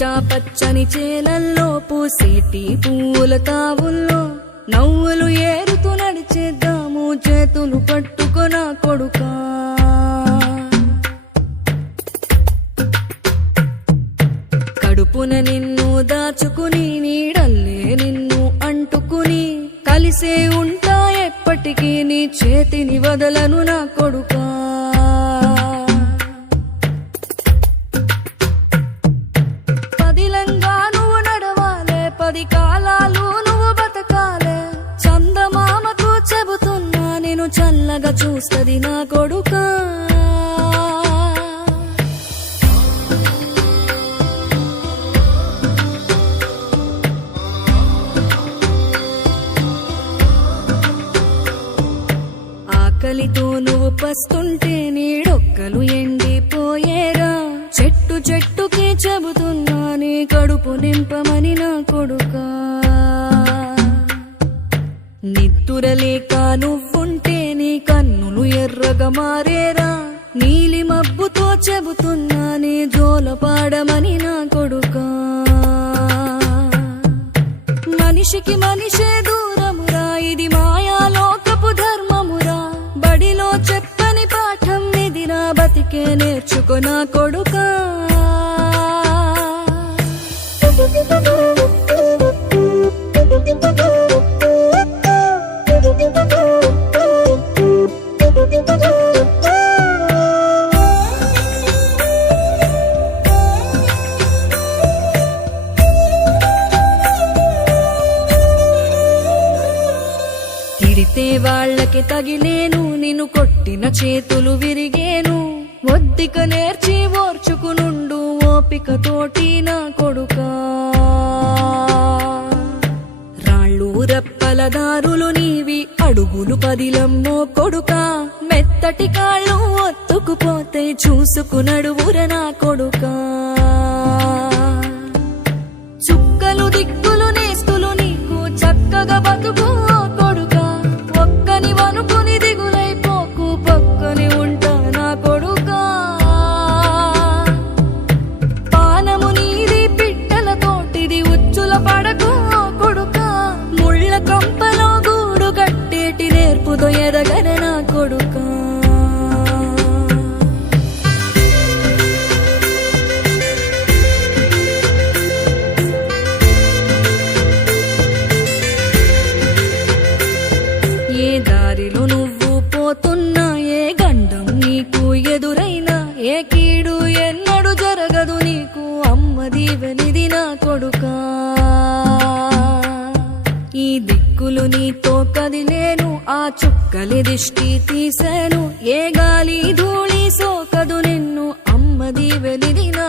పచ్చా పచ్చని చేలల్లో పూసేటి పూల తావుల్లో నవ్వులు ఏరుతూ నడిచేద్దాము చేతులు పట్టుకొన కొడుకా. కడుపున నిన్ను దాచుకుని నీడల్లే నిన్ను అంటుకుని కలిసే ఉంటా ఎప్పటికీ నీ చేతిని వదలను నా కొడుకా. పదిలంగా నువ్వు నడవాలే, 10 కాలాలు నువ్వు బతకాలే. చందమామతో చెబుతున్నా నేను చల్లగా చూస్తది నా కొడుకా. ఆకలితో నువ్వు పస్తుంటే నీడొక్కలు ఎండిపోయేరా. చెట్టు చెట్టుకి చెబుతున్నా నీ కడుపు నింపమని నా కొడుకా. నిద్దురలేక నువ్వుంటే నీ కన్నులు ఎర్రగా మారేరా. నీలి మబ్బుతో చెబుతున్నా నీ జోల పాడమని నా కొడుకా. మనిషికి మనిషే దూరమురా, ఇది మాయాలోకపు ధర్మమురా. బడిలో చెప్పని పాఠం ఇదిరా, బతికే నేర్చుకో నా కొడుకా. తిడితే వాళ్ళకి తగిలేను, నిన్ను కొట్టిన చేతులు విరిగేను. ఒద్దిక నేర్చి ఓర్చుకునుండు ఓపికతోటి నా కొడుకా. రాళ్ళు రెప్పల దారులు నీవి, అడుగులు పదిలమ్మో కొడుకా. మెత్తటి కాళ్ళు ఒత్తుకుపోతే చూసుకునడువుర నా కొడుకా. చుక్కలు దిక్కులు నేస్తులు నీకు చక్కగా బతుకు కొడుకా. ఒక్కని వనుకుని దిగులైపోకు, పక్కని ఉంటా నా కొడుకా. పానము నీది పిట్టల తోటిది, ఉచ్చుల పడకు కొడుకా. ముళ్ళ కంపలో గూడు కట్టేటి నేర్పుతో ఎదగన నా కొడుకా. ఏ దారిలో నువ్వు పోతున్నా, ఏ గండం నీకు ఎదురైనా, ఏ కీడు ఎన్నడు జరగదు నీకు అమ్మ దీవెనిది నా కొడుకా. ఈ దిక్కులు నీతో కదిలేను, ఆ చుక్కలి దిష్టి తీసేను. ఏ గాలి ధూళి సోకదు నిన్ను అమ్మ దీవెనిది నా